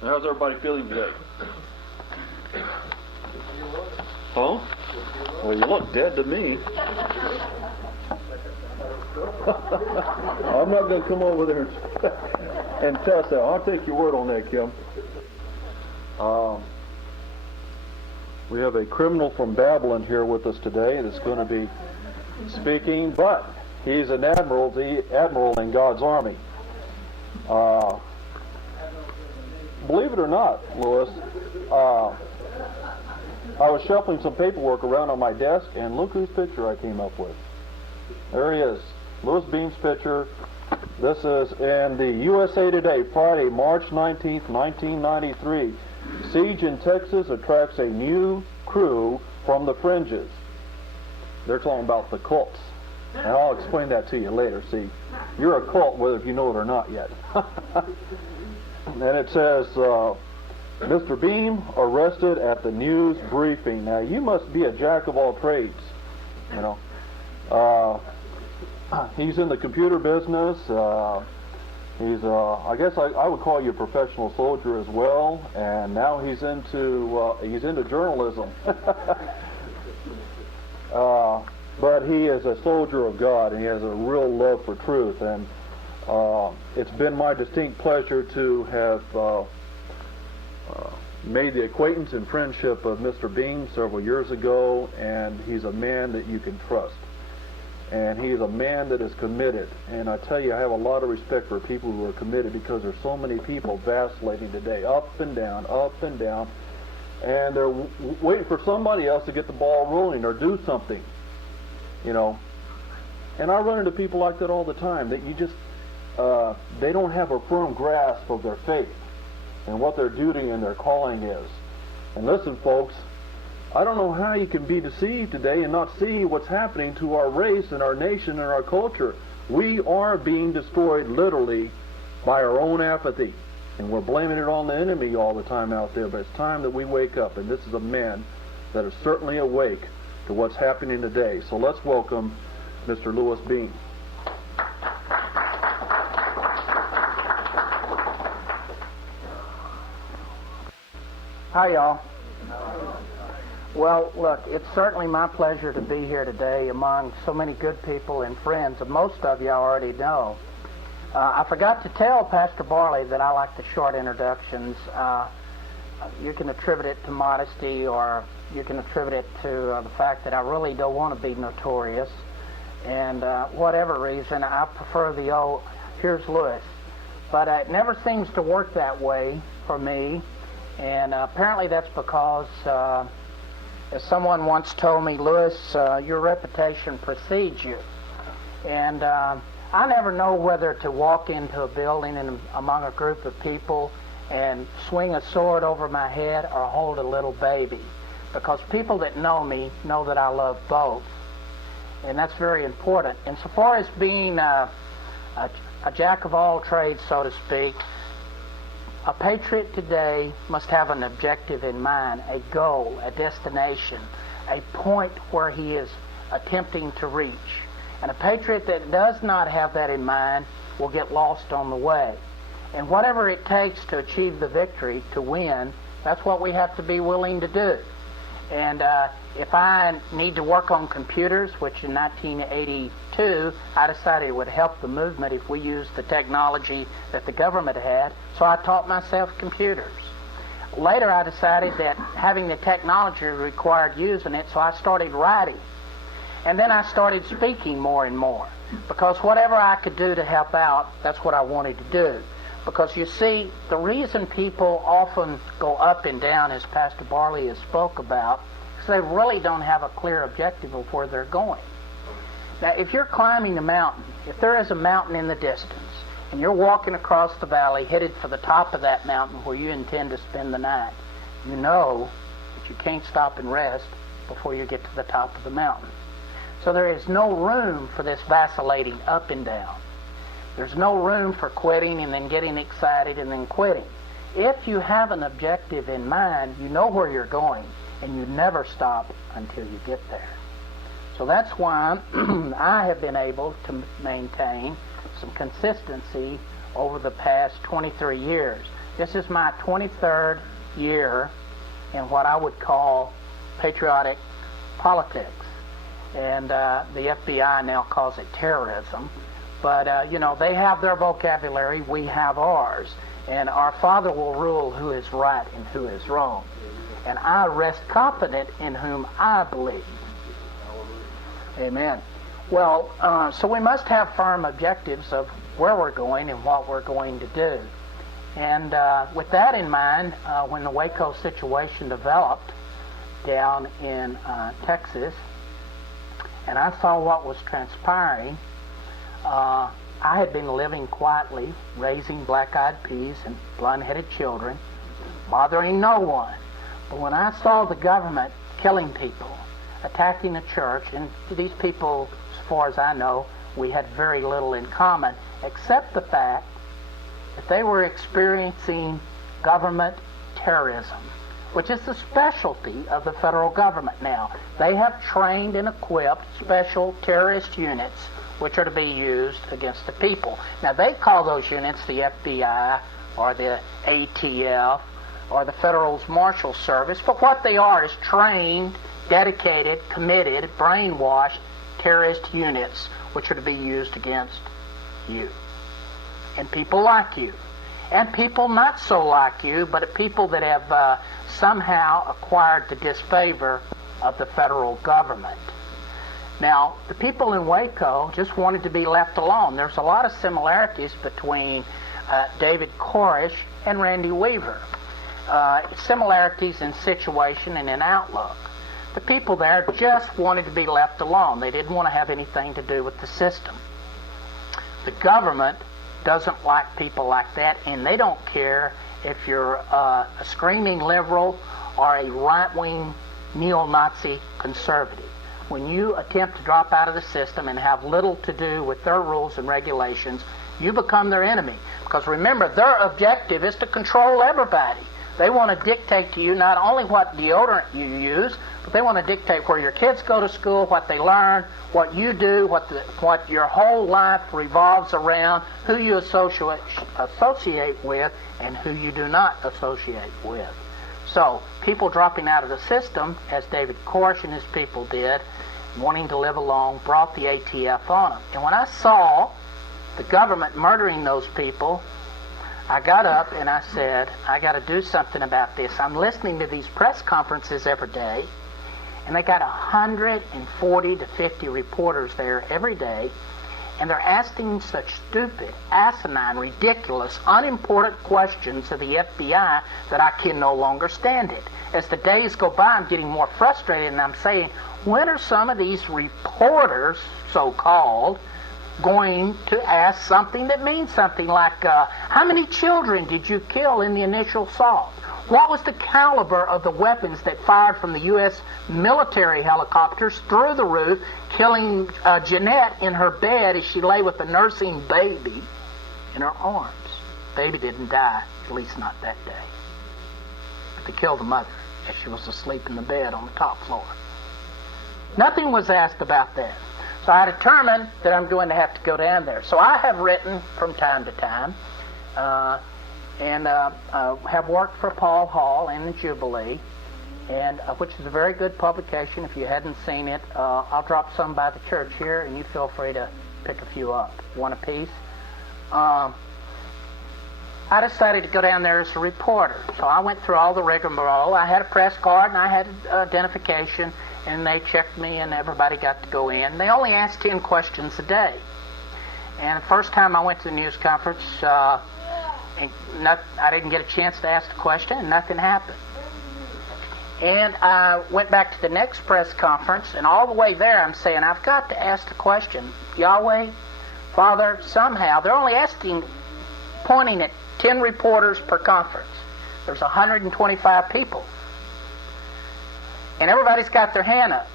How's everybody feeling today? Huh? Well, you look dead to me. I'm not going to come over there and test that. I'll take your word on that, Kim. We have a criminal from Babylon here with us today that's going to be speaking, but he's an admiral in God's army. Believe it or not, Louis, I was shuffling some paperwork around on my desk, and look whose picture I came up with. There he is, Louis Beam's picture. This is in the USA Today, Friday, March 19th, 1993. Siege in Texas attracts a new crew from the fringes. They're talking about the cults. And I'll explain that to you later. See, you're a cult whether if you know it or not yet. And it says, Mr. Beam arrested at the news briefing. Now, you must be a jack of all trades, you know. He's in the computer business. He's, I guess I would call you a professional soldier as well. And now he's into journalism. But he is a soldier of God, and he has a real love for truth. And it's been my distinct pleasure to have made the acquaintance and friendship of Mr. Beam several years ago, and he's a man that you can trust. And he's a man that is committed. And I tell you, I have a lot of respect for people who are committed, because there's so many people vacillating today, up and down, and they're waiting for somebody else to get the ball rolling or do something, you know. And I run into people like that all the time, that you just, they don't have a firm grasp of their faith and what their duty and their calling is. And listen, folks, I don't know how you can be deceived today and not see what's happening to our race and our nation and our culture. We are being destroyed literally by our own apathy. And we're blaming it on the enemy all the time out there, but it's time that we wake up. And this is a man that is certainly awake to what's happening today. So let's welcome Mr. Louis Beam. Hi, y'all. Well, look, it's certainly my pleasure to be here today among so many good people and friends, and most of you I already know. I forgot to tell Pastor Barley that I like the short introductions. You can attribute it to modesty, or you can attribute it to the fact that I really don't want to be notorious. And whatever reason, I prefer the old, here's Louis. But it never seems to work that way for me. And apparently that's because, as someone once told me, Louis, your reputation precedes you. And I never know whether to walk into a building and among a group of people and swing a sword over my head or hold a little baby. Because people that know me know that I love both. And that's very important. And so far as being a jack of all trades, so to speak, a patriot today must have an objective in mind, a goal, a destination, a point where he is attempting to reach. And a patriot that does not have that in mind will get lost on the way. And whatever it takes to achieve the victory, to win, that's what we have to be willing to do. And if I need to work on computers, which in 1982, I decided it would help the movement if we used the technology that the government had, so I taught myself computers. Later I decided that having the technology required using it, so I started writing. And then I started speaking more and more, because whatever I could do to help out, that's what I wanted to do. Because you see, the reason people often go up and down, as Pastor Barley has spoke about, is they really don't have a clear objective of where they're going. Now, if you're climbing a mountain, if there is a mountain in the distance, and you're walking across the valley headed for the top of that mountain where you intend to spend the night, you know that you can't stop and rest before you get to the top of the mountain. So there is no room for this vacillating up and down. There's no room for quitting and then getting excited and then quitting. If you have an objective in mind, you know where you're going, and you never stop until you get there. So that's why I have been able to maintain some consistency over the past 23 years. This is my 23rd year in what I would call patriotic politics. And the FBI now calls it terrorism. But, they have their vocabulary, we have ours. And our Father will rule who is right and who is wrong. And I rest confident in whom I believe. Amen. Well, so we must have firm objectives of where we're going and what we're going to do. And with that in mind, when the Waco situation developed down in Texas, and I saw what was transpiring, I had been living quietly, raising black-eyed peas and blonde-headed children, bothering no one. But when I saw the government killing people, attacking the church, and these people, as far as I know, we had very little in common, except the fact that they were experiencing government terrorism, which is the specialty of the federal government now. They have trained and equipped special terrorist units which are to be used against the people. Now, they call those units the FBI or the ATF or the Federal Marshal Service, but what they are is trained, dedicated, committed, brainwashed terrorist units which are to be used against you. And people like you. And people not so like you, but people that have somehow acquired the disfavor of the federal government. Now, the people in Waco just wanted to be left alone. There's a lot of similarities between David Koresh and Randy Weaver. Similarities in situation and in outlook. The people there just wanted to be left alone. They didn't want to have anything to do with the system. The government doesn't like people like that, and they don't care if you're a screaming liberal or a right-wing neo-Nazi conservative. When you attempt to drop out of the system and have little to do with their rules and regulations, you become their enemy. Because remember, their objective is to control everybody. They want to dictate to you not only what deodorant you use, but they want to dictate where your kids go to school, what they learn, what you do, what your whole life revolves around, who you associate with, and who you do not associate with. So, people dropping out of the system, as David Koresh and his people did, wanting to live alone, brought the ATF on them. And when I saw the government murdering those people, I got up and I said, I got to do something about this. I'm listening to these press conferences every day, and they got 140 to 50 reporters there every day, and they're asking such stupid, asinine, ridiculous, unimportant questions of the FBI that I can no longer stand it. As the days go by, I'm getting more frustrated, and I'm saying, when are some of these reporters, so-called, going to ask something that means something like, how many children did you kill in the initial assault? What was the caliber of the weapons that fired from the U.S. military helicopters through the roof, killing Jeanette in her bed as she lay with a nursing baby in her arms? Baby didn't die, at least not that day. But they killed the mother as she was asleep in the bed on the top floor. Nothing was asked about that. So I determined that I'm going to have to go down there. So I have written from time to time, and have worked for Paul Hall and the Jubilee, and which is a very good publication. If you hadn't seen it, I'll drop some by the church here, and you feel free to pick a few up, one apiece. I decided to go down there as a reporter. So I went through all the rigmarole. I had a press card, and I had identification, and they checked me, and everybody got to go in. They only asked 10 questions a day. And the first time I went to the news conference, I didn't get a chance to ask the question, and nothing happened. And I went back to the next press conference, and all the way there I'm saying, I've got to ask the question, Yahweh, Father, somehow, they're only pointing at 10 reporters per conference. There's 125 people. And everybody's got their hand up.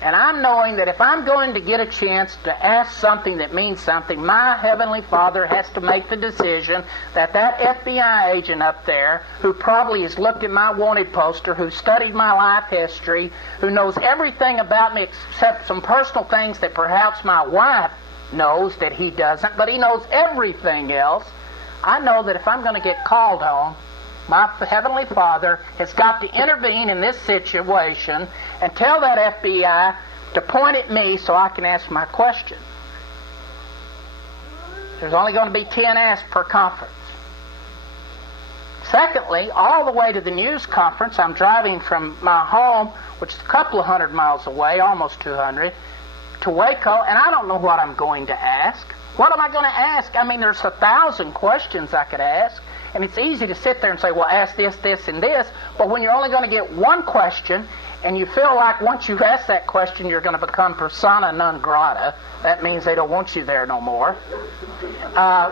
And I'm knowing that if I'm going to get a chance to ask something that means something, my Heavenly Father has to make the decision that that FBI agent up there, who probably has looked at my wanted poster, who studied my life history, who knows everything about me except some personal things that perhaps my wife knows that he doesn't, but he knows everything else, I know that if I'm going to get called on, my Heavenly Father has got to intervene in this situation and tell that FBI to point at me so I can ask my question. There's only going to be 10 asked per conference. Secondly, all the way to the news conference, I'm driving from my home, which is a couple of hundred miles away, almost 200, to Waco, and I don't know what I'm going to ask. What am I going to ask? I mean, there's 1,000 questions I could ask, and it's easy to sit there and say, well, ask this, this, and this, but when you're only going to get one question, and you feel like once you've asked that question, you're going to become persona non grata, that means they don't want you there no more.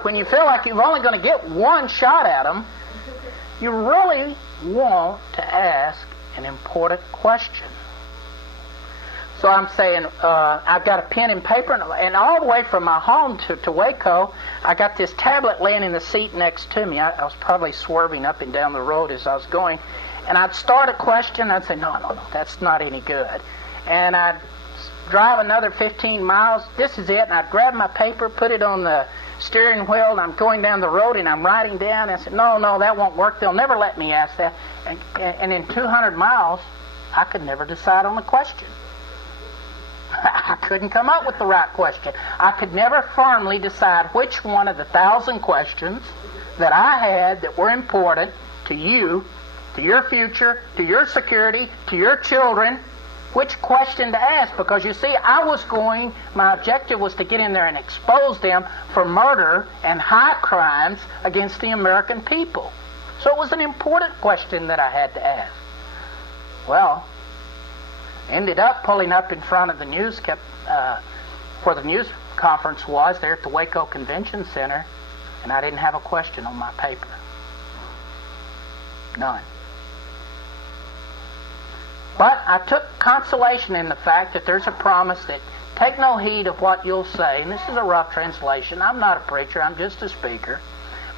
When you feel like you're only going to get one shot at them, you really want to ask an important question. So I'm saying, I've got a pen and paper, and all the way from my home to Waco, I got this tablet laying in the seat next to me. I was probably swerving up and down the road as I was going, and I'd start a question, and I'd say, no, that's not any good. And I'd drive another 15 miles, this is it, and I'd grab my paper, put it on the steering wheel, and I'm going down the road, and I'm writing down, and I said, no, that won't work. They'll never let me ask that. And in 200 miles, I could never decide on the question. I couldn't come up with the right question. I could never firmly decide which one of the 1,000 questions that I had that were important to you, to your future, to your security, to your children, which question to ask. Because you see, my objective was to get in there and expose them for murder and high crimes against the American people. So it was an important question that I had to ask. Well, ended up pulling up in front of the news, where the news conference was, there at the Waco Convention Center, and I didn't have a question on my paper. None. But I took consolation in the fact that there's a promise that take no heed of what you'll say, and this is a rough translation. I'm not a preacher, I'm just a speaker.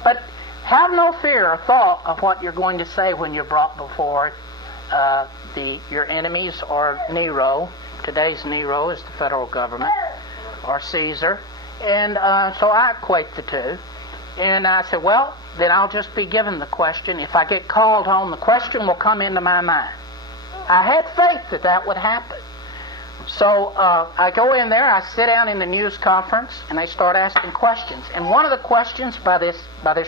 But have no fear or thought of what you're going to say when you're brought before your enemies, or Nero. Today's Nero is the federal government, or Caesar. And so I equate the two. And I said, well, then I'll just be given the question. If I get called home, the question will come into my mind. I had faith that would happen. So I go in there, I sit down in the news conference, and they start asking questions. And one of the questions by this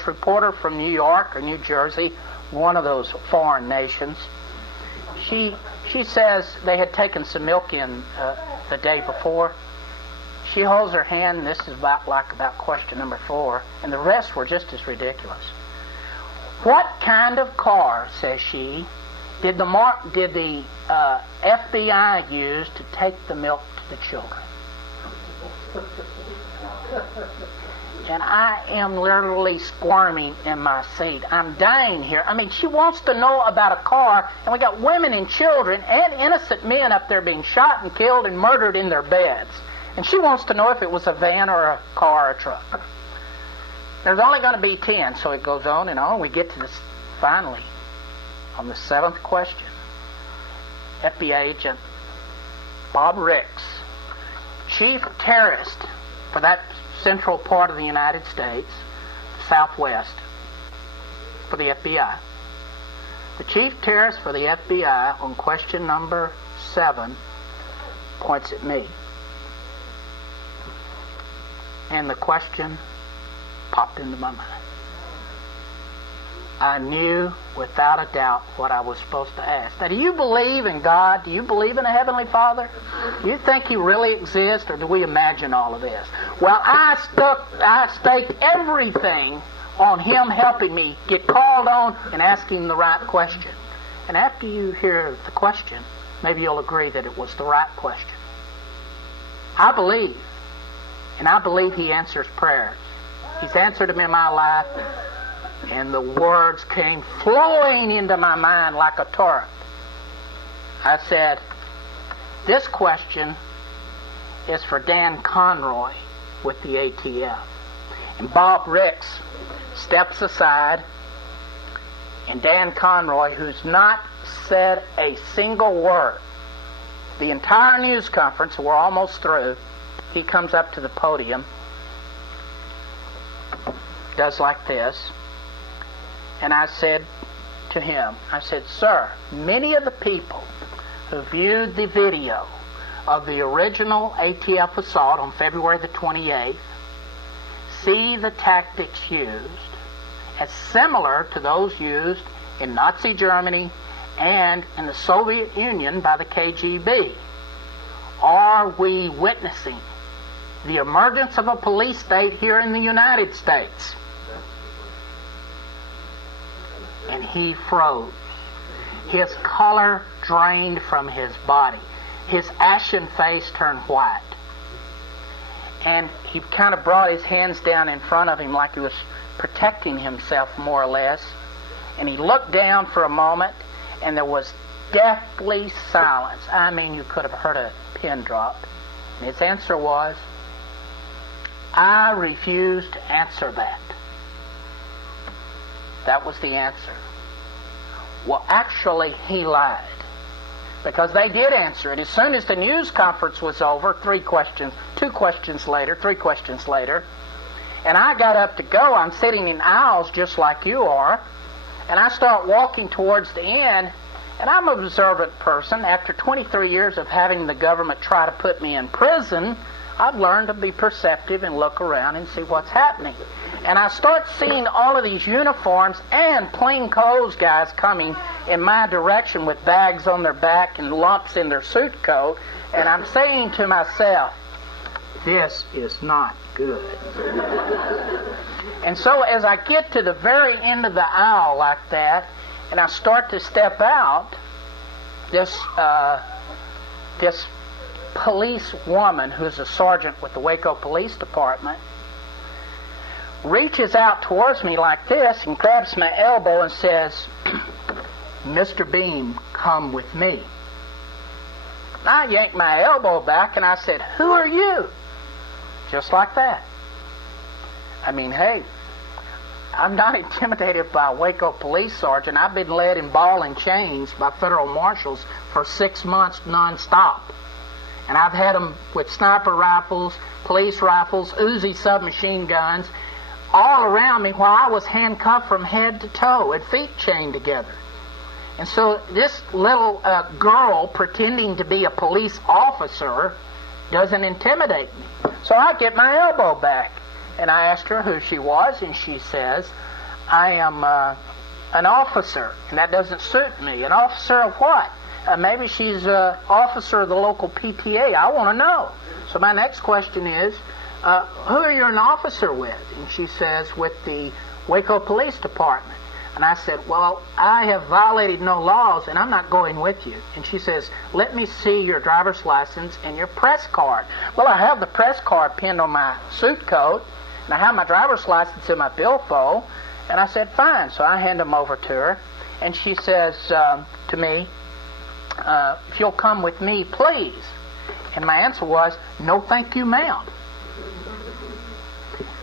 reporter from New York or New Jersey, one of those foreign nations, she says they had taken some milk in the day before. She holds her hand, and this is about question number 4, and the rest were just as ridiculous. What kind of car, says she, did the FBI use to take the milk to the children? And I am literally squirming in my seat. I'm dying here. I mean, she wants to know about a car, and we got women and children and innocent men up there being shot and killed and murdered in their beds. And she wants to know if it was a van or a car or a truck. There's only going to be 10, so it goes on and on. We get to this, finally, on the 7th question. FBI agent Bob Ricks, chief terrorist for that central part of the United States, Southwest, for the FBI. The chief terrorist for the FBI on question number 7 points at me. And the question popped into my mind. I knew without a doubt what I was supposed to ask. Now, do you believe in God? Do you believe in a Heavenly Father? Do you think He really exists, or do we imagine all of this? Well, I staked everything on Him helping me get called on and asking the right question. And after you hear the question, maybe you'll agree that it was the right question. I believe, and I believe He answers prayers. He's answered them in my life. And the words came flowing into my mind like a torrent. I said, this question is for Dan Conroy with the ATF. And Bob Ricks steps aside, and Dan Conroy, who's not said a single word, the entire news conference, we're almost through, he comes up to the podium, does like this. And I said to him, I said, "Sir, many of the people who viewed the video of the original ATF assault on February the 28th see the tactics used as similar to those used in Nazi Germany and in the Soviet Union by the KGB. Are we witnessing the emergence of a police state here in the United States?" And he froze. His color drained from his body. His ashen face turned white. And he kind of brought his hands down in front of him like he was protecting himself, more or less. And he looked down for a moment, and there was deathly silence. I mean, you could have heard a pin drop. And his answer was, "I refuse to answer that." That was the answer. Well, actually, he lied. Because they did answer it. As soon as the news conference was over, 3 questions later, and I got up to go. I'm sitting in aisles just like you are, and I start walking towards the end, and I'm an observant person. After 23 years of having the government try to put me in prison, I've learned to be perceptive and look around and see what's happening. And I start seeing all of these uniforms and plainclothes guys coming in my direction with bags on their back and lumps in their suit coat. And I'm saying to myself, this is not good. And so as I get to the very end of the aisle like that, and I start to step out, this police woman, who's a sergeant with the Waco Police Department, reaches out towards me like this and grabs my elbow and says, "Mr. Beam, come with me." I yanked my elbow back and I said, "Who are you?" Just like that. I mean, hey, I'm not intimidated by a Waco police sergeant. I've been led in ball and chains by federal marshals for 6 months nonstop. And I've had them with sniper rifles, police rifles, Uzi submachine guns, all around me while I was handcuffed from head to toe and feet chained together. And so this little girl pretending to be a police officer doesn't intimidate me. So I get my elbow back, and I asked her who she was, and she says, "I am an officer, and that doesn't suit me." "An officer of what?" "Maybe she's an officer of the local PTA. I want to know." So my next question is, "Who are you an officer with?" And she says, "With the Waco Police Department." And I said, "Well, I have violated no laws, and I'm not going with you." And she says, "Let me see your driver's license and your press card." Well, I have the press card pinned on my suit coat, and I have my driver's license in my billfold. And I said, "Fine." So I hand them over to her, and she says to me, "If you'll come with me, please." And my answer was, "No, thank you, ma'am."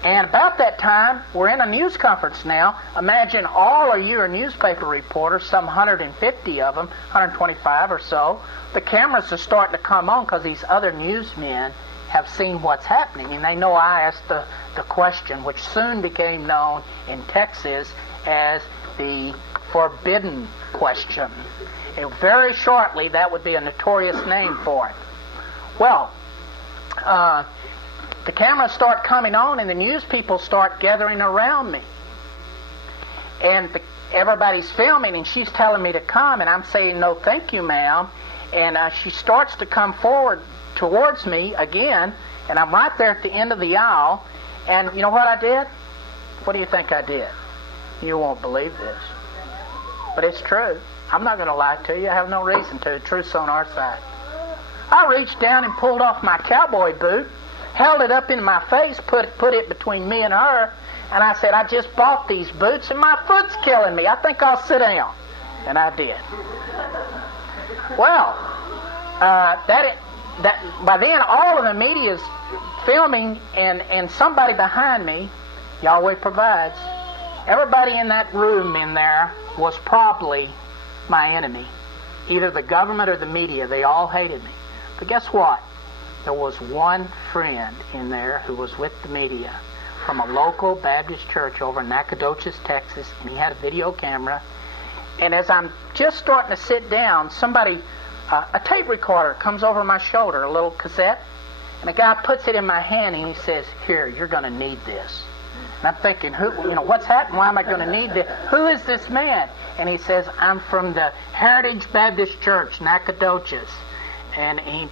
And about that time, we're in a news conference now. Imagine all of you are newspaper reporters, some 150 of them, 125 or so. The cameras are starting to come on because these other newsmen have seen what's happening. And they know I asked the question, which soon became known in Texas as the forbidden question. And very shortly, that would be a notorious name for it. Well, the cameras start coming on, and the news people start gathering around me. And everybody's filming, and she's telling me to come, and I'm saying, "No, thank you, ma'am." And she starts to come forward towards me again, and I'm right there at the end of the aisle. And you know what I did? What do you think I did? You won't believe this, but it's true. I'm not going to lie to you. I have no reason to. Truth's on our side. I reached down and pulled off my cowboy boot, held it up in my face, put it between me and her, and I said, "I just bought these boots, and my foot's killing me. I think I'll sit down." And I did. Well, by then, all of the media's filming, and somebody behind me, Yahweh provides, everybody in that room in there was probably my enemy. Either the government or the media. They all hated me. But guess what? There was one friend in there who was with the media. from a local Baptist church over in Nacogdoches, Texas, and he had a video camera. And as I'm just starting to sit down, somebody, a tape recorder comes over my shoulder, a little cassette, and a guy puts it in my hand and he says, "Here, you're going to need this." And I'm thinking, what's happened? Why am I going to need this? Who is this man? And he says, "I'm from the Heritage Baptist Church, Nacogdoches." And he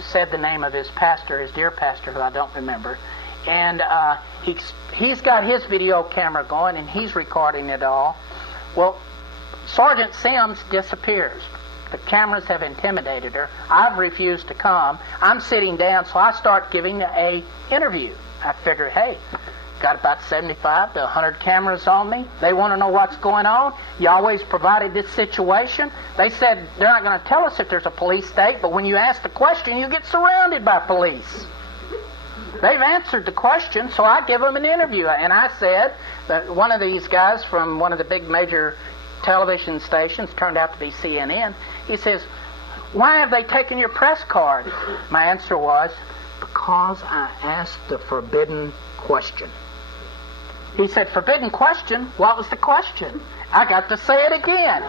said the name of his pastor, his dear pastor, who I don't remember. And he's got his video camera going, and he's recording it all. Well, Sergeant Sims disappears. The cameras have intimidated her. I've refused to come. I'm sitting down, so I start giving a interview. I figure, hey, got about 75 to 100 cameras on me. They want to know what's going on. You always provided this situation. They said they're not going to tell us if there's a police state, but when you ask the question, you get surrounded by police. They've answered the question, so I give them an interview. And I said that one of these guys from one of the big major television stations, turned out to be CNN, he says, "Why have they taken your press card?" My answer was, "Because I asked the forbidden question." He said, "Forbidden question? What was the question?" I got to say it again.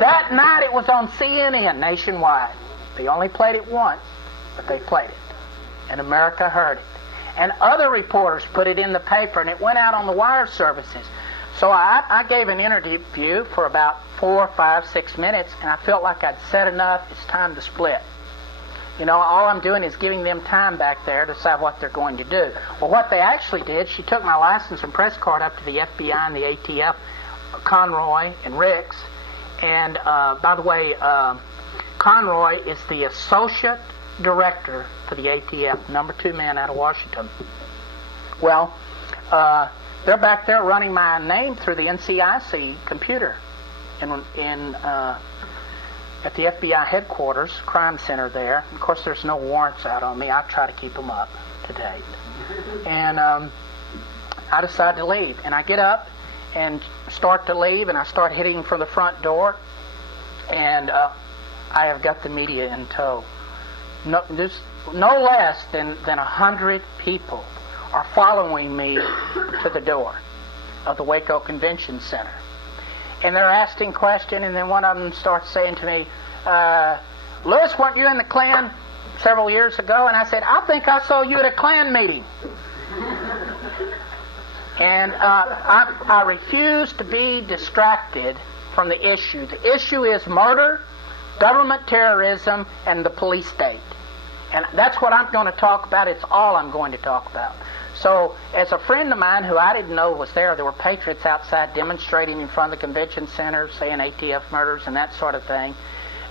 That night it was on CNN nationwide. They only played it once, but they played it. And America heard it. And other reporters put it in the paper, and it went out on the wire services. So I gave an interview for about 4, 5, 6 minutes, and I felt like I'd said enough. It's time to split. All I'm doing is giving them time back there to decide what they're going to do. Well, what they actually did, she took my license and press card up to the FBI and the ATF, Conroy and Ricks. And by the way, Conroy is the associate director for the ATF, number 2 man out of Washington. Well, they're back there running my name through the NCIC computer at the FBI headquarters, crime center there. Of course, there's no warrants out on me. I try to keep them up to date. And I decide to leave. And I get up and start to leave, and I start hitting from the front door. And I have got the media in tow. There's no less than 100 people are following me to the door of the Waco Convention Center. And they're asking questions, and then one of them starts saying to me, "Lewis, weren't you in the Klan several years ago?" And I said, "I think I saw you at a Klan meeting." And I refuse to be distracted from the issue. The issue is murder, government terrorism, and the police state. And that's what I'm going to talk about. It's all I'm going to talk about. So, as a friend of mine who I didn't know was there were patriots outside demonstrating in front of the convention center, saying ATF murders and that sort of thing.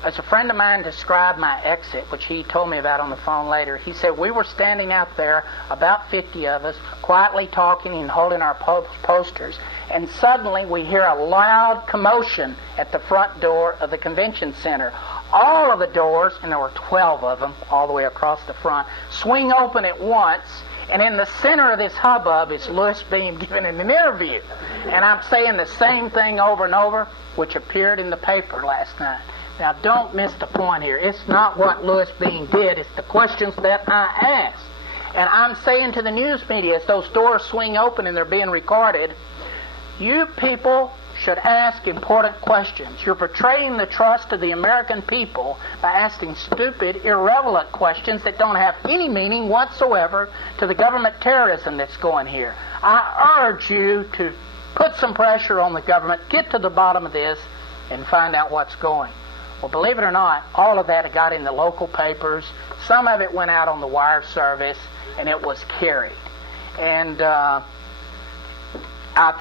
As a friend of mine described my exit, which he told me about on the phone later, he said, we were standing out there, about 50 of us, quietly talking and holding our posters, and suddenly we hear a loud commotion at the front door of the convention center. All of the doors, and there were 12 of them all the way across the front, swing open at once. And in the center of this hubbub is Louis Beam giving an interview. And I'm saying the same thing over and over, which appeared in the paper last night. Now, don't miss the point here. It's not what Louis Beam did. It's the questions that I asked. And I'm saying to the news media, as those doors swing open and they're being recorded, you people should ask important questions. You're betraying the trust of the American people by asking stupid, irrelevant questions that don't have any meaning whatsoever to the government terrorism that's going here. I urge you to put some pressure on the government, get to the bottom of this, and find out what's going. Well, believe it or not, all of that got in the local papers. Some of it went out on the wire service, and it was carried. And I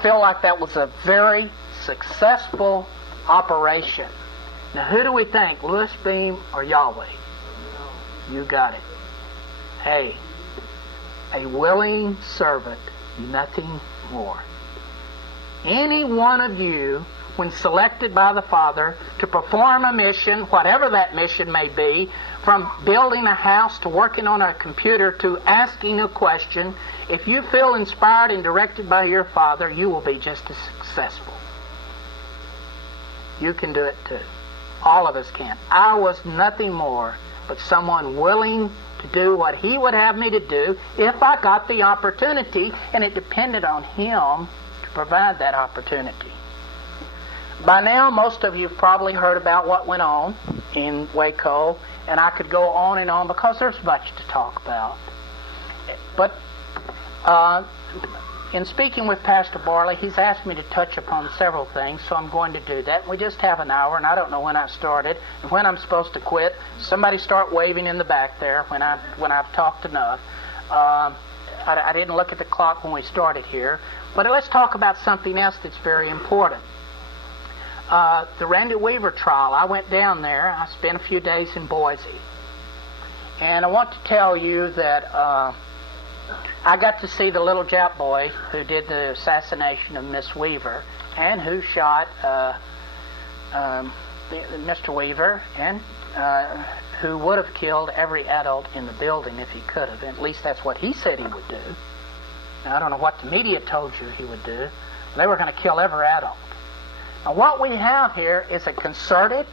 feel like that was a very successful operation. Now, who do we think, Louis Beam or Yahweh? You got it. Hey, a willing servant, nothing more. Any one of you, when selected by the Father to perform a mission, whatever that mission may be, from building a house to working on a computer to asking a question, if you feel inspired and directed by your Father, you will be just as successful. You can do it too. All of us can. I was nothing more but someone willing to do what he would have me to do if I got the opportunity, and it depended on him to provide that opportunity. By now, most of you have probably heard about what went on in Waco, and I could go on and on because there's much to talk about. But in speaking with Pastor Barley, he's asked me to touch upon several things, so I'm going to do that. We just have an hour, and I don't know when I started and when I'm supposed to quit. Somebody start waving in the back there when I've talked enough. I didn't look at the clock when we started here, but let's talk about something else that's very important. The Randy Weaver trial. I went down there. I spent a few days in Boise, and I want to tell you that I got to see the little Jap boy who did the assassination of Miss Weaver and who shot Mr. Weaver, and who would have killed every adult in the building if he could have. At least that's what he said he would do. Now, I don't know what the media told you he would do. They were going to kill every adult. Now, what we have here is a concerted,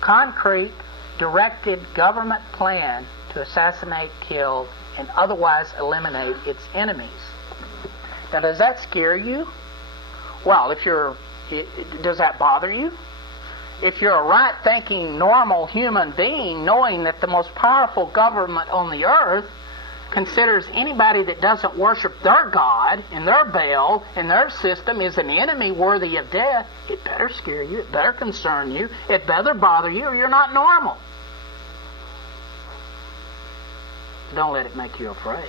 concrete, directed government plan to assassinate, kill, and otherwise eliminate its enemies. Now, does that scare you? Well, does that bother you? If you're a right-thinking, normal human being, knowing that the most powerful government on the earth considers anybody that doesn't worship their God and their Baal and their system is an enemy worthy of death, it better scare you, it better concern you, it better bother you, or you're not normal. Don't let it make you afraid.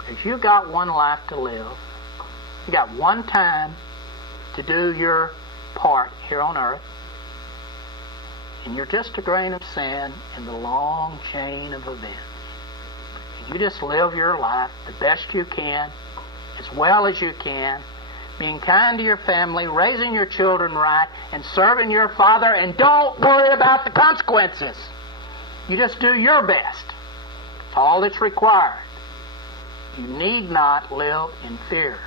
Because you got one life to live. You got one time to do your part here on earth. And you're just a grain of sand in the long chain of events. You just live your life the best you can, as well as you can, being kind to your family, raising your children right, and serving your Father, and don't worry about the consequences. You just do your best. It's all that's required. You need not live in fear.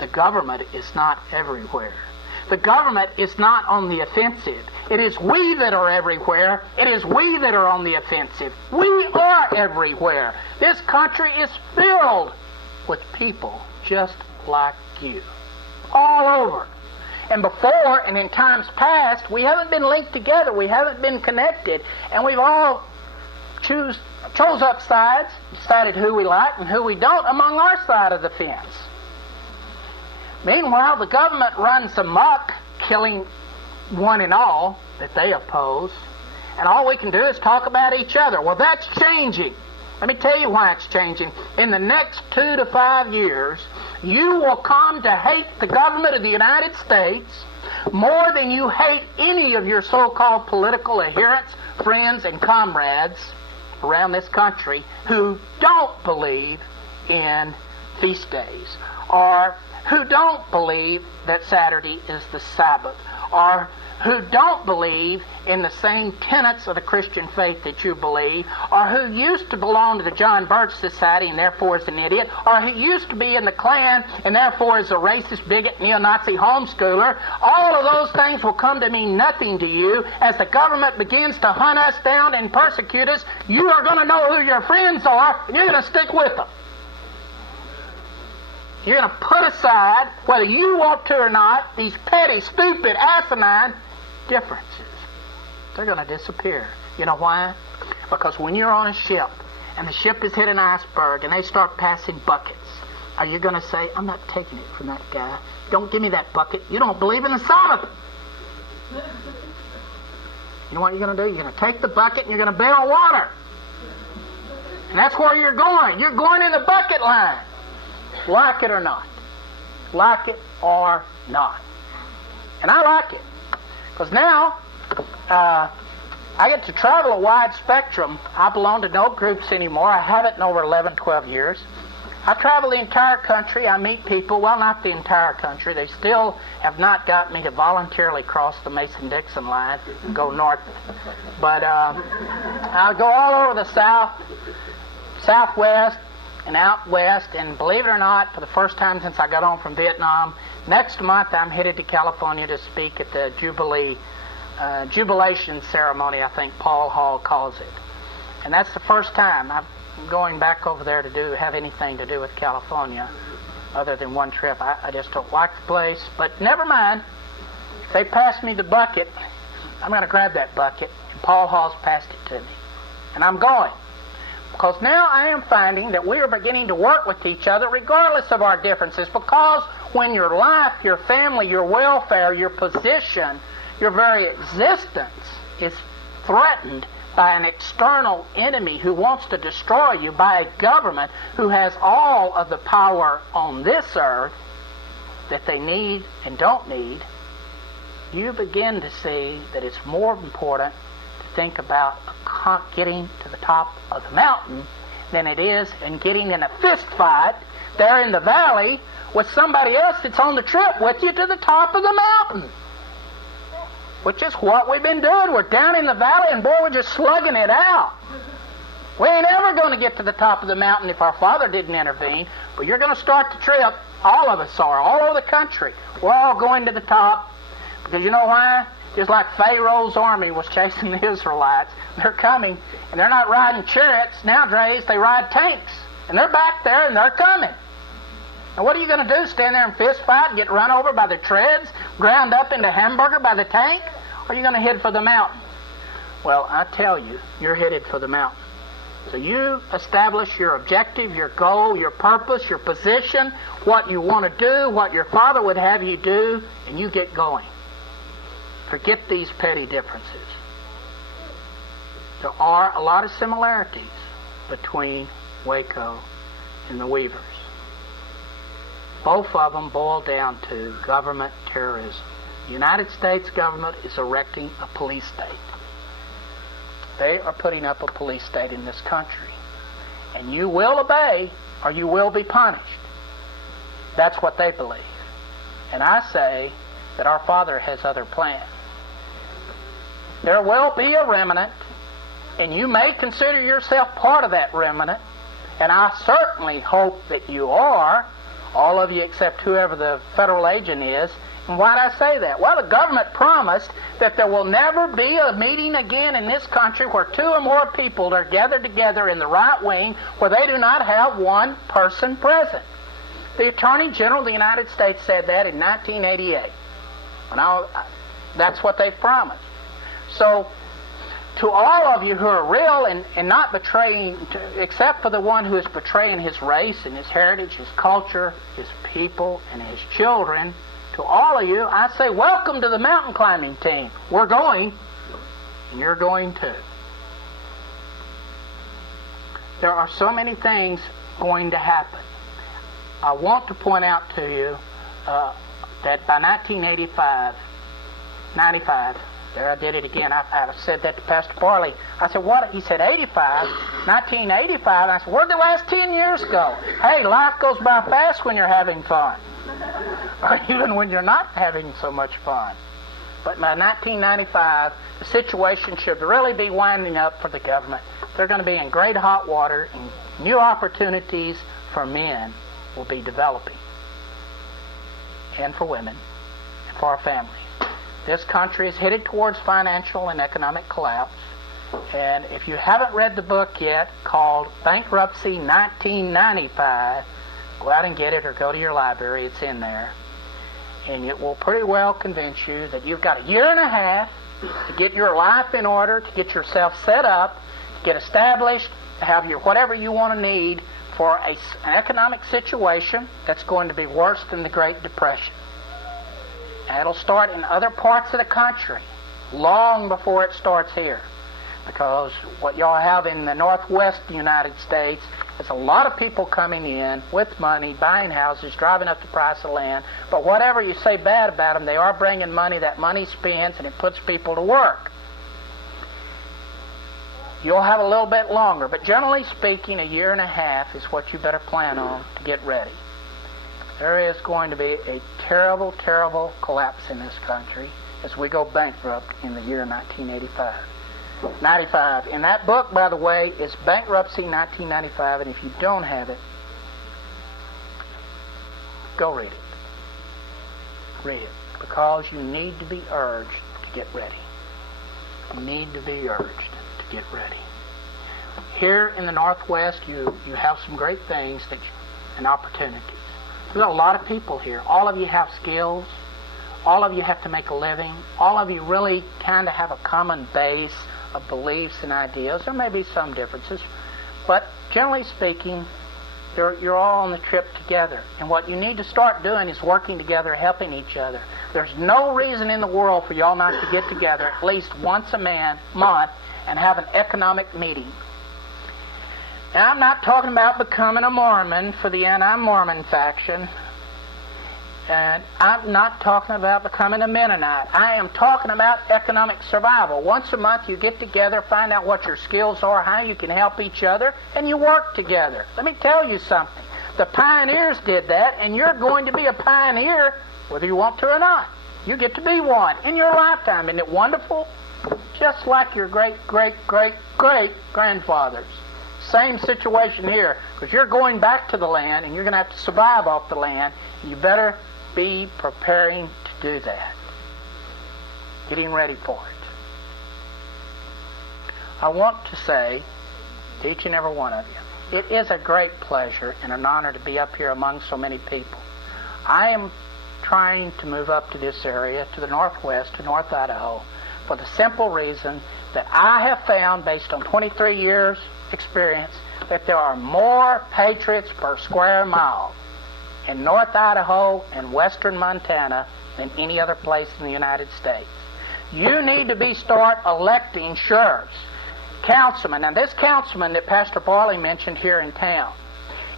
The government is not everywhere. The government is not on the offensive. It is we that are everywhere. It is we that are on the offensive. We are everywhere. This country is filled with people just like you. All over. And before and in times past, we haven't been linked together. We haven't been connected. And we've all chose up sides, decided who we like and who we don't among our side of the fence. Meanwhile, the government runs amok, killing one and all that they oppose. And all we can do is talk about each other. Well, that's changing. Let me tell you why it's changing. In the next 2 to 5 years, you will come to hate the government of the United States more than you hate any of your so-called political adherents, friends, and comrades around this country who don't believe in feast days, or who don't believe that Saturday is the Sabbath, or who don't believe in the same tenets of the Christian faith that you believe, or who used to belong to the John Birch Society and therefore is an idiot, or who used to be in the Klan and therefore is a racist, bigot, neo-Nazi homeschooler. All of those things will come to mean nothing to you as the government begins to hunt us down and persecute us. You are going to know who your friends are, and you're going to stick with them. You're going to put aside, whether you want to or not, these petty, stupid, asinine differences. They're going to disappear. You know why? Because when you're on a ship and the ship has hit an iceberg and they start passing buckets, are you going to say, I'm not taking it from that guy. Don't give me that bucket. You don't believe in the Sabbath. You know what you're going to do? You're going to take the bucket and you're going to barrel water. And that's where you're going. You're going in the bucket line. Like it or not. Like it or not. And I like it. Because now, I get to travel a wide spectrum. I belong to no groups anymore. I haven't in over 11, 12 years. I travel the entire country. I meet people. Well, not the entire country. They still have not got me to voluntarily cross the Mason-Dixon line and go north. But I go all over the South, Southwest, and out west, and believe it or not, for the first time since I got home from Vietnam, next month I'm headed to California to speak at the Jubilee jubilation ceremony, I think Paul Hall calls it. And that's the first time I'm going back over there to have anything to do with California other than one trip. I just don't like the place. But never mind. If they pass me the bucket, I'm going to grab that bucket. And Paul Hall's passed it to me. And I'm going. Because now I am finding that we are beginning to work with each other regardless of our differences. Because when your life, your family, your welfare, your position, your very existence is threatened by an external enemy who wants to destroy you, by a government who has all of the power on this earth that they need and don't need, you begin to see that it's more important to think about getting to the top of the mountain than it is in getting in a fist fight there in the valley with somebody else that's on the trip with you to the top of the mountain. Which is what we've been doing. We're down in the valley, and boy, we're just slugging it out. We ain't ever going to get to the top of the mountain if our Father didn't intervene. But you're going to start the trip. All of us are, all over the country. We're all going to the top. Because you know why? Just like Pharaoh's army was chasing the Israelites. They're coming, and they're not riding chariots nowadays. They ride tanks. And they're back there, and they're coming. Now, what are you going to do? Stand there and fist fight and get run over by the treads, ground up into hamburger by the tank? Or are you going to head for the mountain? Well, I tell you, you're headed for the mountain. So you establish your objective, your goal, your purpose, your position, what you want to do, what your Father would have you do, and you get going. Forget these petty differences. There are a lot of similarities between Waco and the Weavers. Both of them boil down to government terrorism. The United States government is erecting a police state. They are putting up a police state in this country. And you will obey or you will be punished. That's what they believe. And I say that our Father has other plans. There will be a remnant, and you may consider yourself part of that remnant, and I certainly hope that you are, all of you except whoever the federal agent is. And why did I say that? Well, the government promised that there will never be a meeting again in this country where two or more people are gathered together in the right wing where they do not have one person present. The Attorney General of the United States said that in 1988. That's what they promised. So, to all of you who are real and not betraying, except for the one who is betraying his race and his heritage, his culture, his people, and his children, to all of you, I say, welcome to the mountain climbing team. We're going, and you're going too. There are so many things going to happen. I want to point out to you that by 95, there I did it again. I said that to Pastor Barley. I said, what? He said 85, 1985. I said, where'd the last 10 years go? Hey, life goes by fast when you're having fun. Or even when you're not having so much fun. But by 1995, the situation should really be winding up for the government. They're going to be in great hot water, and new opportunities for men will be developing. And for women, and for our families. This country is headed towards financial and economic collapse. And if you haven't read the book yet called Bankruptcy 1995, go out and get it or go to your library. It's in there. And it will pretty well convince you that you've got a year and a half to get your life in order, to get yourself set up, to get established, to have your whatever you want to need for an economic situation that's going to be worse than the Great Depression. And it'll start in other parts of the country long before it starts here. Because what y'all have in the northwest United States is a lot of people coming in with money, buying houses, driving up the price of land. But whatever you say bad about them, they are bringing money. That money spends and it puts people to work. You'll have a little bit longer, but generally speaking, a year and a half is what you better plan on to get ready. There is going to be a terrible, terrible collapse in this country as we go bankrupt in the year 1985. 95. And that book, by the way, is Bankruptcy 1995, and if you don't have it, go read it. Read it. Because you need to be urged to get ready. need to be urged to get ready. Here in the Northwest, you have some great things and opportunities. There's a lot of people here. All of you have skills. All of you have to make a living. All of you really kind of have a common base of beliefs and ideas. There may be some differences, but generally speaking, you're all on the trip together. And what you need to start doing is working together, helping each other. There's no reason in the world for y'all not to get together at least once a month and have an economic meeting. Now, I'm not talking about becoming a Mormon for the anti-Mormon faction. And I'm not talking about becoming a Mennonite. I am talking about economic survival. Once a month you get together, find out what your skills are, how you can help each other, and you work together. Let me tell you something. The pioneers did that, and you're going to be a pioneer whether you want to or not. You get to be one in your lifetime. Isn't it wonderful? Just like your great-great-great-great-grandfathers. Same situation here, because you're going back to the land, and you're going to have to survive off the land. You better be preparing to do that. Getting ready for it. I want to say to each and every one of you, it is a great pleasure and an honor to be up here among so many people. I am trying to move up to this area, to the Northwest, to North Idaho, for the simple reason that I have found, based on 23 years experience, that there are more patriots per square mile in North Idaho and western Montana than any other place in the United States. You need to start electing sheriffs, councilmen, and this councilman that Pastor Barley mentioned here in town.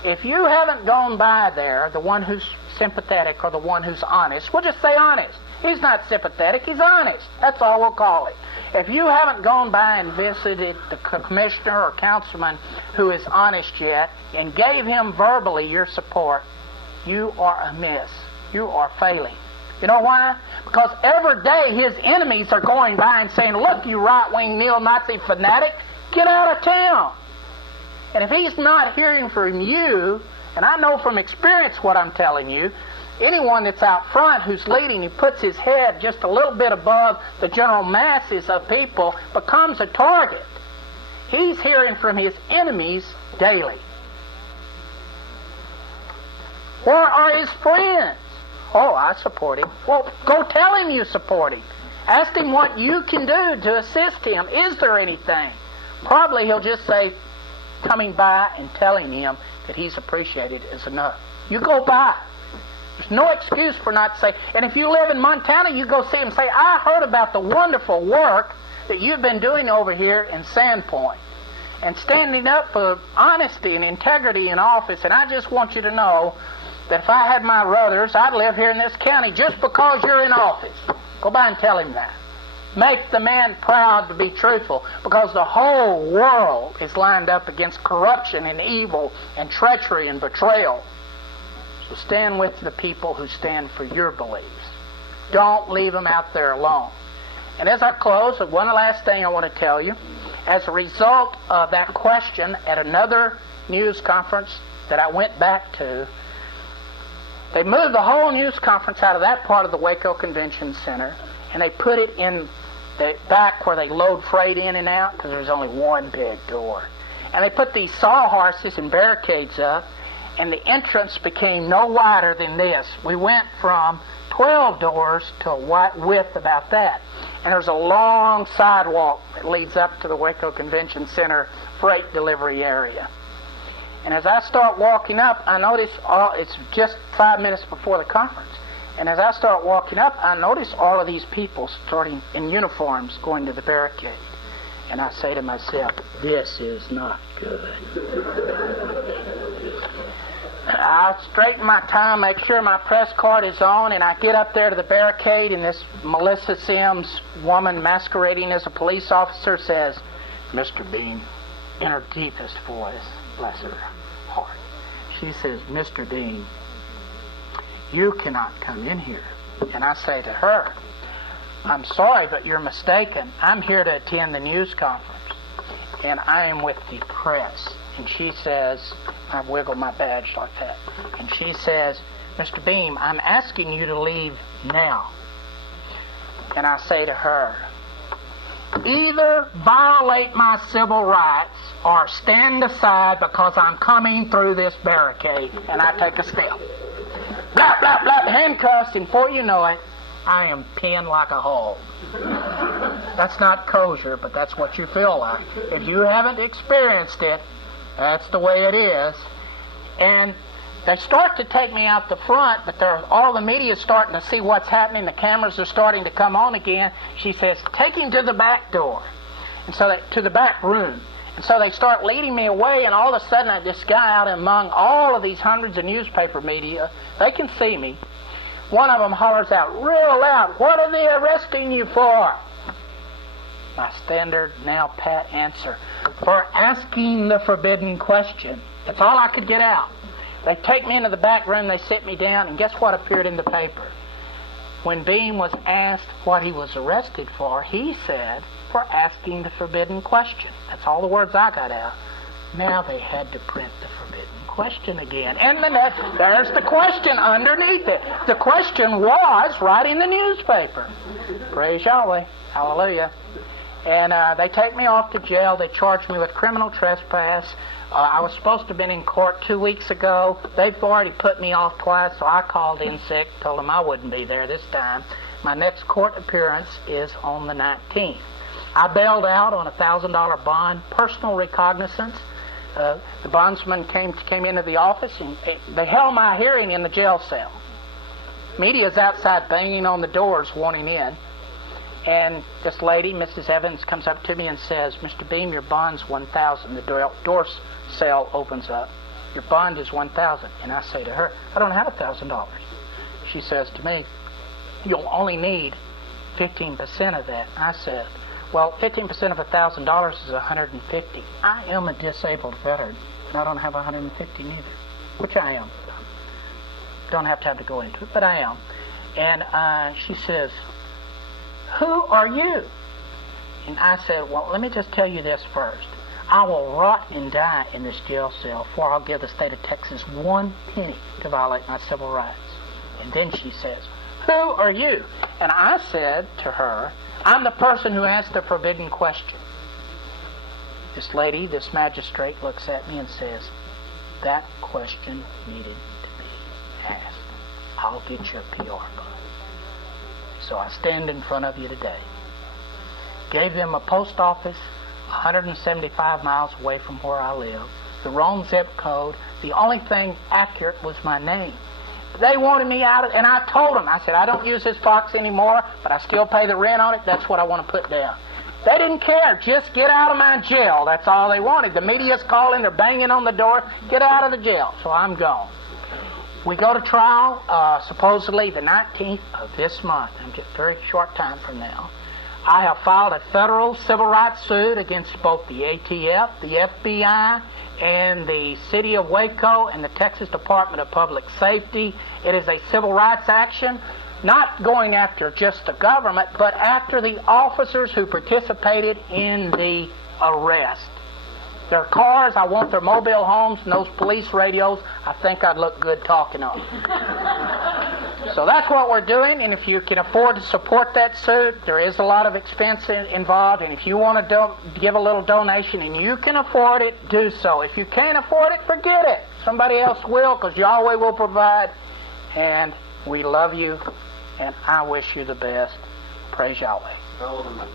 If you haven't gone by there, the one who's sympathetic or the one who's honest, we'll just say honest. He's not sympathetic, he's honest. That's all we'll call it. If you haven't gone by and visited the commissioner or councilman who is honest yet and gave him verbally your support, you are amiss. You are failing. You know why? Because every day his enemies are going by and saying, look, you right-wing neo-Nazi fanatic, get out of town. And if he's not hearing from you, and I know from experience what I'm telling you, anyone that's out front who's leading, he puts his head just a little bit above the general masses of people, becomes a target. He's hearing from his enemies daily. Where are his friends? Oh, I support him. Well, go tell him you support him. Ask him what you can do to assist him. Is there anything? Probably he'll just say, coming by and telling him that he's appreciated is enough. You go by. There's no excuse for not saying. And if you live in Montana, you go see him and say, I heard about the wonderful work that you've been doing over here in Sandpoint and standing up for honesty and integrity in office. And I just want you to know that if I had my brothers, I'd live here in this county just because you're in office. Go by and tell him that. Make the man proud to be truthful, because the whole world is lined up against corruption and evil and treachery and betrayal. So stand with the people who stand for your beliefs. Don't leave them out there alone. And as I close, one last thing I want to tell you. As a result of that question at another news conference that I went back to, they moved the whole news conference out of that part of the Waco Convention Center, and they put it in the back where they load freight in and out, because there's only one big door. And they put these sawhorses and barricades up, and the entrance became no wider than this. We went from 12 doors to a width about that. And there's a long sidewalk that leads up to the Waco Convention Center freight delivery area. And as I start walking up, I notice it's just 5 minutes before the conference. And as I start walking up, I notice all of these people starting in uniforms going to the barricade. And I say to myself, this is not good. I straighten my tie, make sure my press card is on, and I get up there to the barricade, and this Melissa Sims woman masquerading as a police officer says, Mr. Bean, in her deepest voice, bless her heart, she says, Mr. Dean, you cannot come in here. And I say to her, I'm sorry, but you're mistaken. I'm here to attend the news conference, and I am with the press. And she says, I wiggle my badge like that, and she says, Mr. Beam, I'm asking you to leave now. And I say to her, either violate my civil rights or stand aside because I'm coming through this barricade. And I take a step. Blah, blah, blah, handcuffs, and before you know it, I am pinned like a hog. That's not kosher, but that's what you feel like. If you haven't experienced it, that's the way it is. And they start to take me out the front, but all the media is starting to see what's happening. The cameras are starting to come on again. She says, take him to the back door, and so to the back room. And so they start leading me away, and all of a sudden, this guy out among all of these hundreds of newspaper media, they can see me. One of them hollers out real loud, "What are they arresting you for?" My standard, now pat answer, "For asking the forbidden question." That's all I could get out. They take me into the back room, they sit me down, and guess what appeared in the paper? When Beam was asked what he was arrested for, he said, "For asking the forbidden question." That's all the words I got out. Now they had to print the forbidden question again. And there's the question underneath it. The question was right in the newspaper. Praise Yahweh. Hallelujah. And they take me off to jail. They charge me with criminal trespass. I was supposed to have been in court 2 weeks ago. They've already put me off twice, so I called in sick, told them I wouldn't be there this time. My next court appearance is on the 19th. I bailed out on a $1,000 bond, personal recognizance. The bondsman came into the office, and they held my hearing in the jail cell. Media's outside banging on the doors wanting in. And this lady, Mrs. Evans, comes up to me and says, "Mr. Beam, your bond's $1,000. The door cell opens up. Your bond is $1,000. And I say to her, "I don't have $1,000. She says to me, "You'll only need 15% of that." I said, "Well, 15% of $1,000 is $150. I am a disabled veteran, and I don't have $150 neither," which I am. Don't have to go into it, but I am. And she says, "Who are you?" And I said, "Well, let me just tell you this first. I will rot and die in this jail cell before I'll give the state of Texas 1 penny to violate my civil rights." And then she says, "Who are you?" And I said to her, "I'm the person who asked the forbidden question." This lady, this magistrate, looks at me and says, "That question needed to be asked. I'll get your PR card." So I stand in front of you today. Gave them a post office 175 miles away from where I live, the wrong zip code. The only thing accurate was my name. They wanted me out, and I told them, I said, "I don't use this box anymore, but I still pay the rent on it. That's what I want to put down." They didn't care. Just get out of my jail. That's all they wanted. The media's calling. They're banging on the door. Get out of the jail. So I'm gone. We go to trial, supposedly the 19th of this month. I'm just a very short time from now. I have filed a federal civil rights suit against both the ATF, the FBI, and the City of Waco and the Texas Department of Public Safety. It is a civil rights action, not going after just the government, but after the officers who participated in the arrest. Their cars, I want their mobile homes, and those police radios, I think I'd look good talking on. So that's what we're doing, and if you can afford to support that suit, there is a lot of expense involved, and if you want to give a little donation and you can afford it, do so. If you can't afford it, forget it. Somebody else will, because Yahweh will provide, and we love you, and I wish you the best. Praise Yahweh. Hallelujah.